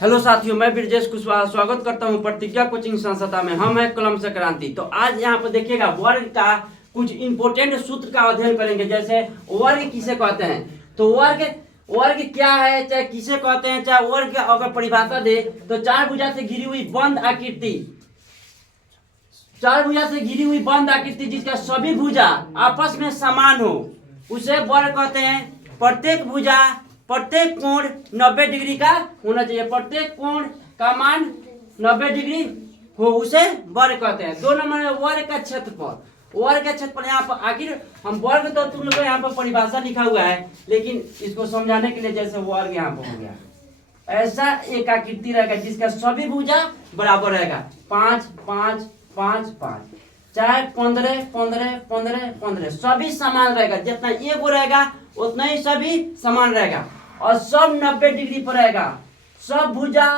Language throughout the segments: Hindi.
हेलो साथियों, मैं ब्रजेश कुशवाहा स्वागत करता हूं प्रतिज्ञा कोचिंग संस्था में। हम हैं कलम से क्रांति। तो आज यहाँ पर देखिएगा वर्ग का कुछ इंपोर्टेंट सूत्र का अध्ययन करेंगे। जैसे वर्ग किसे कहते हैं, तो वर्ग क्या है, चाहे किसे कहते हैं, चाहे वर्ग का अगर परिभाषा दे तो चार भुजा से घिरी हुई बंद आकृति, चार भुजा से घिरी हुई बंद आकृति जिसका सभी भुजा आपस में समान हो उसे वर्ग कहते हैं। प्रत्येक कोण 90 डिग्री का होना चाहिए। प्रत्येक कोण का मान 90 डिग्री हो उसे वर्ग कहते हैं। 2 नंबर में वर्ग का क्षेत्रफल। वर्ग का क्षेत्रफल यहाँ पर आखिर हम वर्ग तो तुम लोग यहाँ पर परिभाषा लिखा हुआ है, लेकिन इसको समझाने के लिए जैसे वर्ग यहाँ पर हो गया, ऐसा एक आकृति रहेगा जिसका सभी भुजा बराबर रहेगा। 5 5 5 5, चाहे 15 15 15 15, सभी समान रहेगा। जितना ये वो रहेगा उतना ही सभी समान रहेगा और सब 90 डिग्री पर रहेगा। सब भुजा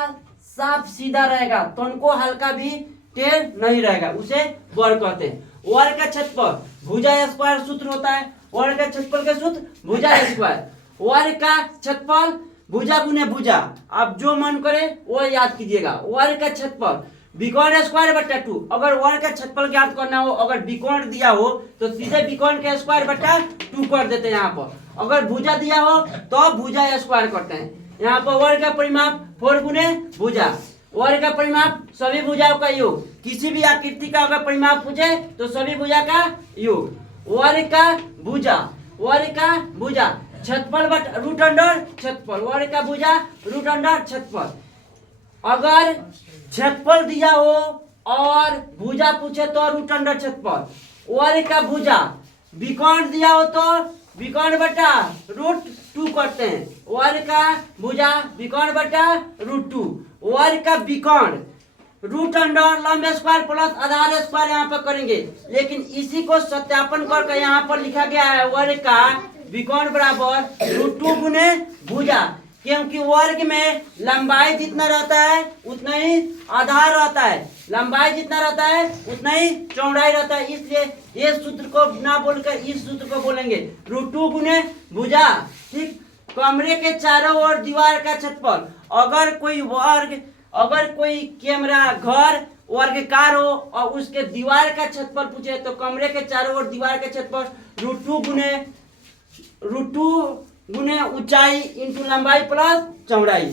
साफ सीधा रहेगा, तो उनको हल्का भी टेढ़ नहीं रहेगा, उसे वर्ग कहते हैं। वर्ग का क्षेत्रफल भुजा स्क्वायर सूत्र होता है। वर्ग का क्षेत्रफल का सूत्र भुजा स्क्वायर। वर्ग का क्षेत्रफल भुजा गुने भुजा, आप जो मन करे वो याद कीजिएगा। वर्ग का क्षेत्रफल विकर्ण स्क्वायर बट्टा 2। अगर वर्ग का क्षेत्रफल ज्ञात करना हो, अगर विकर्ण दिया हो तो सीधे विकर्ण का स्क्वायर बट्टा 2 कर देते हैं। यहाँ पर अगर भुजा दिया हो तो भुजा स्क्वायर करते हैं। यहाँ पर वर्ग का परिमाप 4 गुने भुजा। वर्ग का परिमाप सभी भुजाओं का योग। किसी भी आकृति का अगर परिमाप पूछे तो सभी भुजा का योग। वर्ग का भुजा क्षेत्रफल बट रूट अंडर क्षेत्रफल। वर्ग का भुजा रूट अंडर क्षेत्रफल। अगर क्षेत्रफल दिया हो और भुजा पूछे तो रूट अंडर क्षेत्रफल। वर्ग का भुजा विकर्ण दिया हो तो विकर्ण बटा रूट 2 करते हैं। वर्ग का भुजा विकर्ण बटा रूट 2। वर्ग का विकर्ण रूट अंडर लंब स्क्वायर प्लस आधार स्क्वायर यहाँ पर करेंगे, लेकिन इसी को सत्यापन करके यहाँ पर लिखा गया है वर्ग का विकर्ण बराबर रूट 2 गुने भुजा, क्योंकि वर्ग में लंबाई जितना रहता है उतना ही आधार रहता है, लंबाई जितना रहता है उतना ही चौड़ाई रहता है। इसलिए ये सूत्र को ना बोलकर इस सूत्र को बोलेंगे रूट 2 गुने भुजा। ठीक, कमरे के चारों ओर दीवार का क्षेत्रफल। अगर कोई कैमरा घर वर्गाकार हो और उसके दीवार का क्षेत्रफल पूछे तो कमरे के चारों ओर दीवार का क्षेत्रफल रूट 2 गुने ऊंचाई इंटू लंबाई प्लस चौड़ाई।